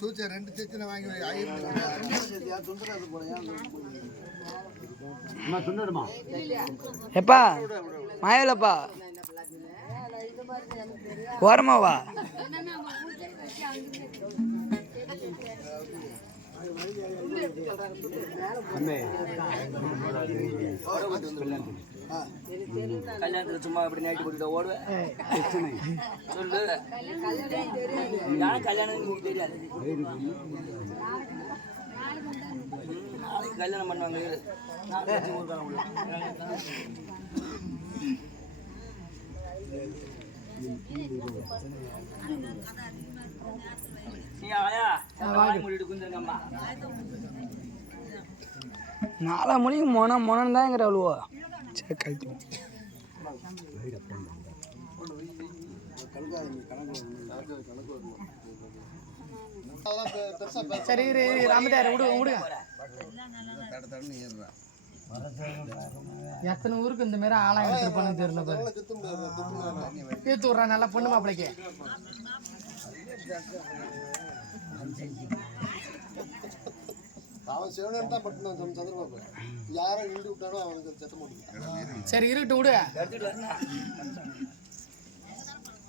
சூச்ச ரெண்டு செச்சின வாங்கி எப்பா மாயலப்பா ஓரமாவா கல்யாணத்துக்கு சும்மா அப்படி நைட்டு போட்டு ஓடுவேன் சொல்லு கல்யாணம் தெரியாது நாளைக்கு கல்யாணம் பண்ணுவாங்க நாலா மணிக்கு மொனன்னு தான்ங்கிற அவ்வளோ சரி கழிச்சு சரி ராமதார் விடுங்க எத்தனை ஊருக்கு இந்த மாதிரி ஆளா எடுத்துருப்பானு தெரியல தீர்த்து விட்றான் நல்லா பொண்ணு மாப்பிளைக்கு அவன் சிவனன் தான் பட்டு சந்திரபாபு யாரை இண்டு விட்டாலும் அவனுக்கு செத்த முடியும். சரி இருக்கட்டும் விடு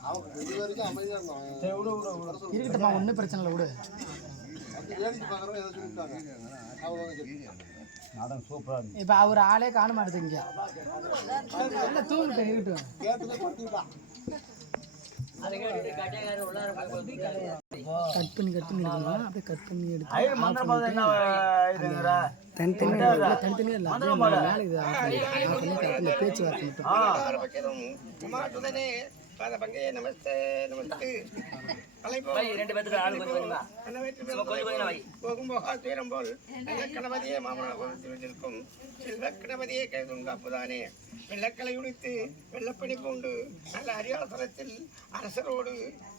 அவன் இது வரைக்கும் அமைதியாக இருந்தான் இருக்கட்டும்மா ஒன்றும் பிரச்சனை இல்லை விடு வேடிக்கை பார்க்குறவங்க ஏதோ சொல்லிட்டாங்க அவங்க சூப்பராக இப்போ அவர் ஆளே காண மாட்டேங்க நல்லா தூங்கிட்டேன் இருக்கட்டும் கேட்டுல கொடுத்துட்டான் கட் பண்ணி எடுக்கலாம் அப்படியே கட் பண்ணி எடுத்து தனித்தனியாக இல்லை பேச்சுவார்த்தை நமஸ்தே நமஸ்தே ரெண்டு பேருக்கு போகும் போல் நல்ல கணபதியே மாமனாக்கும் செல்வ கணபதியே கைதும் காப்புதானே வெள்ளக்கலை உடித்து வெள்ளப்பணி பூண்டு நல்ல அரியாசனத்தில் அரசரோடு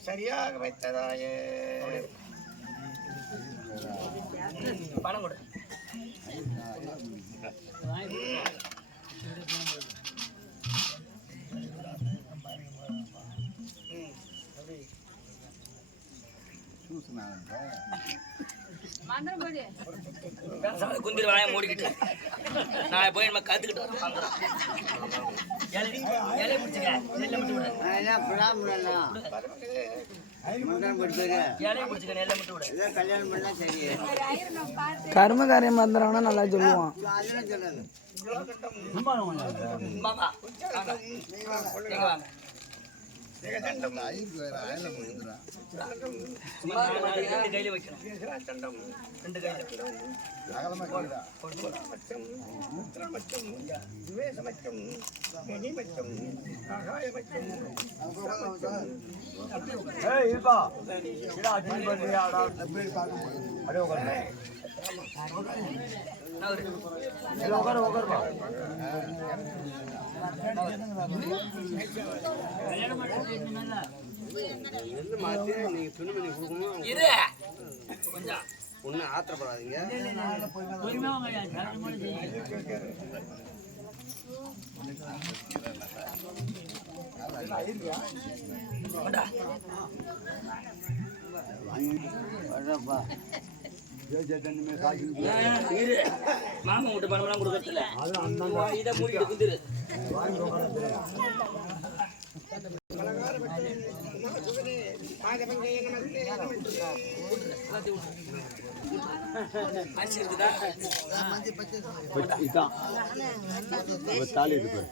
சரியாக வைத்ததாயே பணம் கொடு குந்திரி வாய மூடிக்கிட்டு நான் போய் நம்ம கத்துக்கிட்டு கர்ம காரியம் மந்திரம்னா நல்லா சொல்லுவான் கையில வைக்கணும் ரெண்டு கையில ஒன்னும் ஆத்திரப்படாதீங்க மாமா விட்டு பணம் கொடுக்கறதுல இதை மூடிட்டு குந்துரு தாலி இருக்கு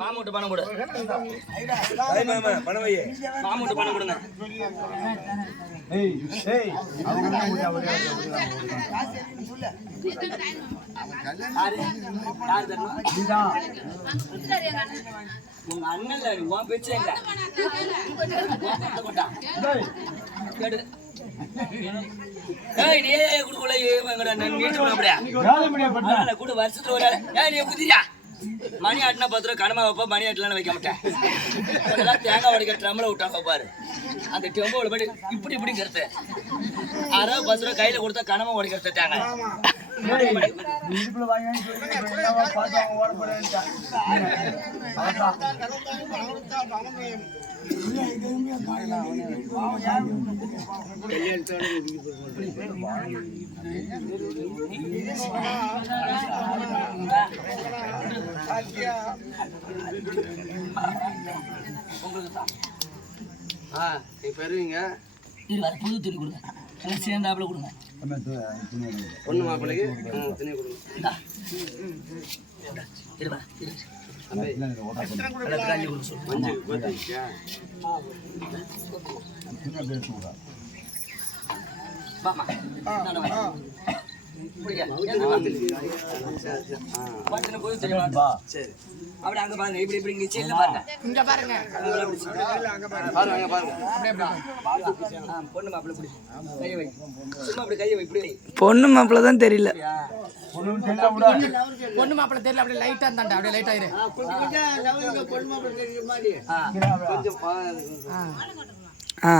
மாமூட்டு பணம் கொடு மாமூட்டு பணம் கொடுங்க யாரு தரணும்? உங்க அண்ணன் உன் பேச்சு எங்க கேடு நீ குடுக்கல கூட வருஷத்துல ஒரு நீ குதிரியா மணி ஆட்டினா 10 ரூபா கடமை வைப்பா மணி ஆட்டலாம் வைக்க மாட்டேன் தேங்காய் உடைக்க ட்ரம்ல விட்டாங்க பாரு அந்த டெம்போல போய் இப்படி இப்படிங்கிறது 10 ரூபா கையில கொடுத்தா கடமை உடைக்கிறது தேங்காய் பெறுவீங்க புது துணி கொடுங்க சேர்ந்தாப்புல கொடுங்க பொண்ணு மாப்பிள்ளைக்கு துணி கொடுங்க சரி அப்படி அங்க பாருங்க இப்படி இப்படி இங்க பாருங்க இங்க பாருங்க பொண்ணு மாப்பிள்ளை இப்படி கையை வை சும்மா அப்படி கையை வை இப்படி வை பொண்ணு மாப்பிள்ள தான் தெரியல பொண்ணு மாப்பிள்ள தெரியல அப்படியே லைட்டா இருந்தாண்டா அப்படியே லைட் ஆயிரு ஆ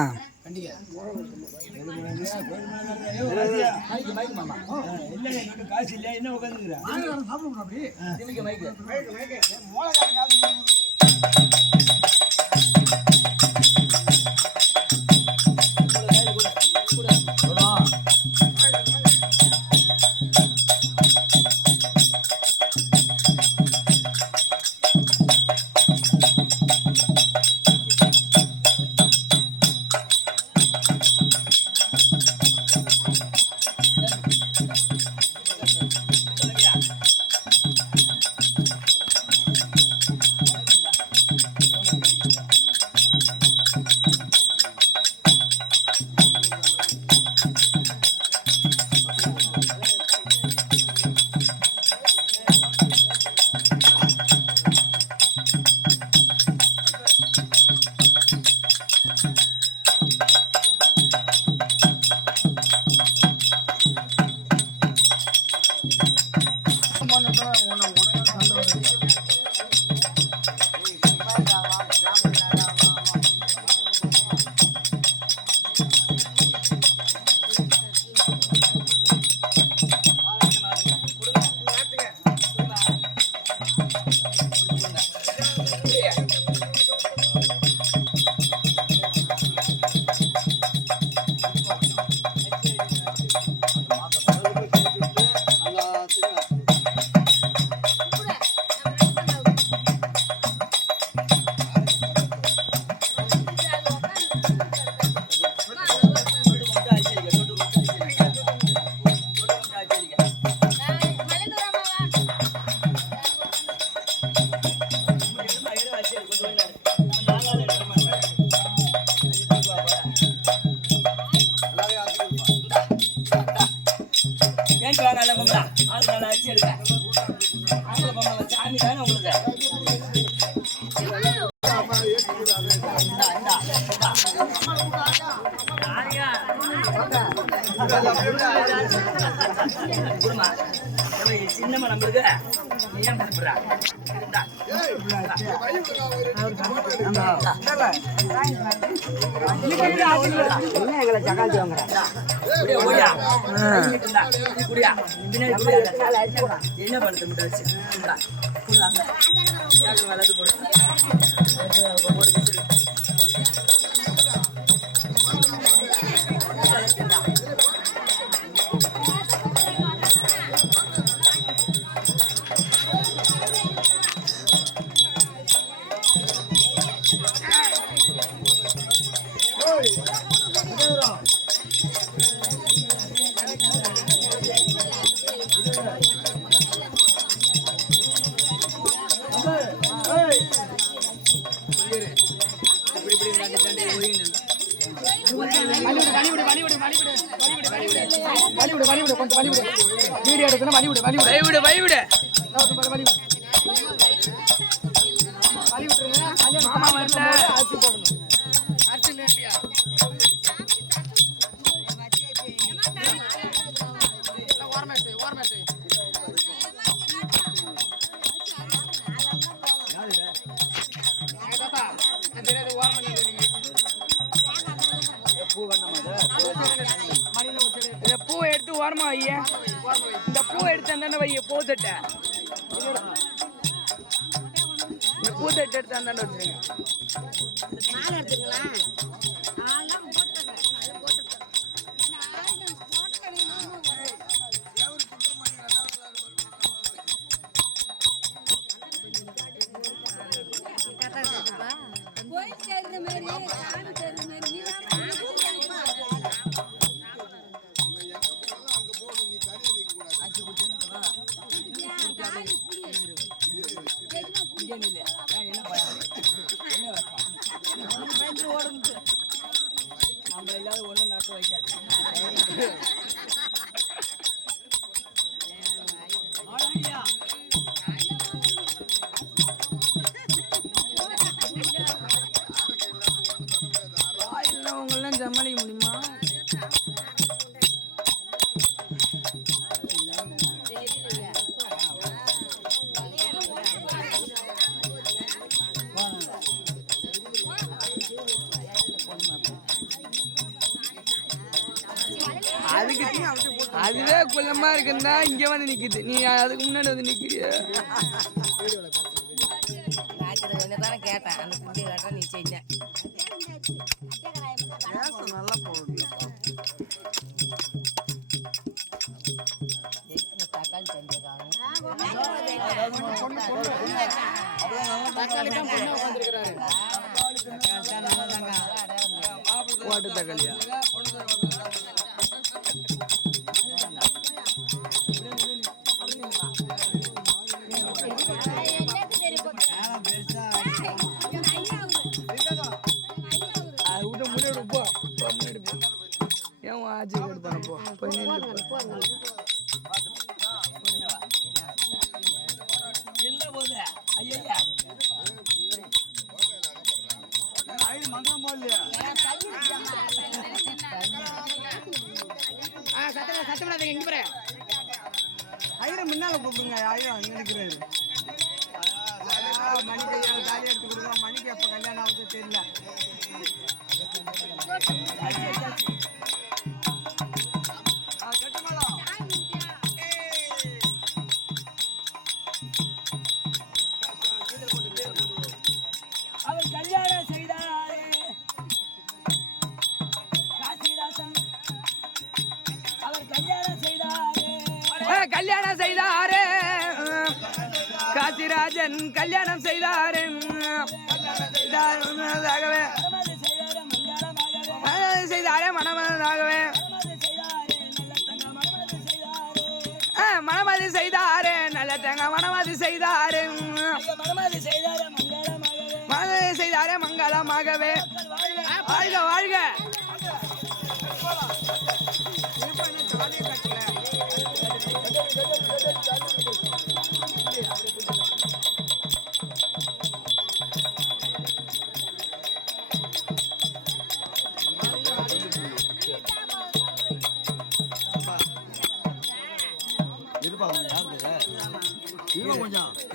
சின்னமா நம்மளுக்கு ஏன் பண்ணுறா என்ன பண்ணுறது முட்டாச்சு வளர்த்து போடு வழி விடு கொஞ்சம் வழி விடு வீடியோ எடுக்கணும். வழி விடு, வழி விடு, வழி விடு, வழி விடு. வழி விடு, வழி விட்டுருங்க. மாமா வரும்போது அரிசி போடணும். அரிசி இல்லையா? ஓரமாட்டு, ஓரமாட்டு. தெரியாது, ஓரமாட்டு நீங்க. இந்த பூவை எடுத்து ஓரமா வைய. இந்த பூவை எடுத்து அந்தாண்ட வைய. பூத்தட்டை இந்த பூத்தட்டை எடுத்து அந்தாண்ட வச்சுருங்க. நம்ம எல்லாரும் ஒண்ணு நட்டு வைக்காது. உங்களெல்லாம் சமாளிக்க முடியுமா? அதுவே குள்ளமா இருக்குன்னா இங்க வந்து நிக்குது. நீ அதுக்கு முன்னாடி வந்து நிக்கிறிய. தானே கேட்டேன் அந்த குட்டி கேட்டா நீ செஞ்ச நல்லா போடுது. தக்காளி செஞ்சிருக்காங்க போட்டு தக்காளியா ஆச்சு பண்ணப்போ மந்திரம் போடலையா? சத்தம் எங்க போற? ஐயரை முன்னால கூப்பிடுங்க. ஐயா நினைக்கிறாரு மணி கையால் தாலி எடுத்து கொடுக்குறோம். மணிக்கு எப்ப கல்யாணம் ஆகுது தெரியல. அவர் கல்யாணம் செய்தாரே காசிராசன். அவர் கல்யாணம் செய்தாரே காசிராஜன் கல்யாணம் செய்தாரே செய்தாரே மணமதாகவே மணமதி செய்தாரே நல்ல தேங்க மணமதி செய்தாரே மணமதி செய்தாரே மங்களமாகவே. வாழ்க வாழ்க.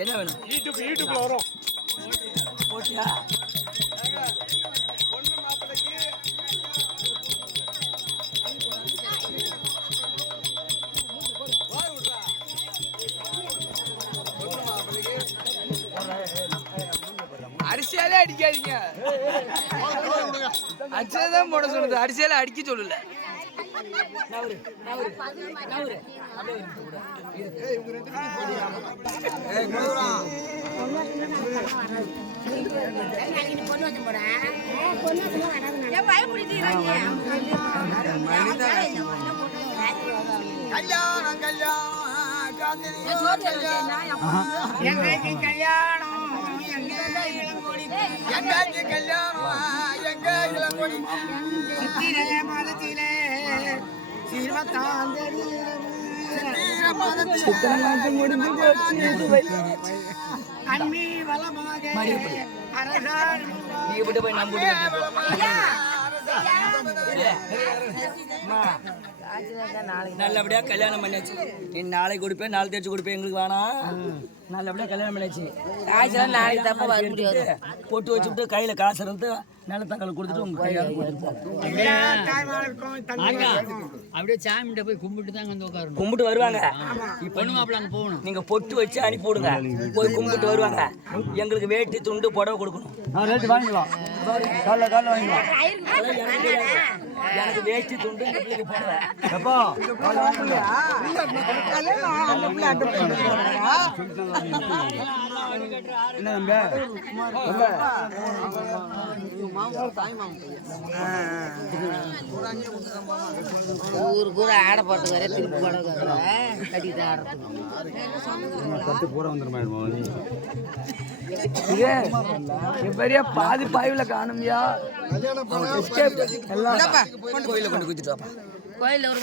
என்ன வேணும்? யூடியூப்ல வரும் போட்டியா? அரிசியாலே அடிக்காதீங்க. அரிசியா தான் போட சொல்லுது. அரிசியால அடிக்க சொல்லல. கல்யாணம் எங்கைக்கு கல்யாணம் எங்காய்க்கு கல்யாணம் எங்க இளங்கொடி சித்திரை மாதத்திலே 24 சித்திரை மாசம் முடிஞ்சு போச்சு மறுபடி நீ விட்டு போய் நம்ம நல்லபடியா கல்யாணம் பண்ணியாச்சு. நீ நாளைக்கு கொடுப்பேன், நாளை தேய்ச்சி கொடுப்பேன், எங்களுக்கு வேணாம். நல்லபடியா கல்யாணம் பண்ணியாச்சு. காய்ச்சல் நாளைக்கு தப்ப வர முடியாது. பொட்டு வச்சுட்டு கையில காசு இருந்து நிலத்தக்கால் கொடுத்துட்டு உங்க கையால அப்படியே சாமிகிட்ட போய் கும்பிட்டு தான் வந்து உட்காரணும். கும்பிட்டு வருவாங்க. பொண்ணு மாப்பிள்ள அங்கே போகணும். நீங்க பொட்டு வச்சு அனுப்பி விடுங்க, போய் கும்பிட்டு வருவாங்க. எங்களுக்கு வேட்டி துண்டு புடவை கொடுக்கணும். வாங்கிக்கலாம், எனக்கு வேஷ்டி துண்டு புடவை. ஊரு கூட ஆடை போட்டு வர திருப்பி போட கட்டிட்டு ஆடுறதுக்கு பெரிய பாதி பாய்வுல காணுமியா கோயில கொண்டு குதிச்சுட்டு கோயில்ல ஒரு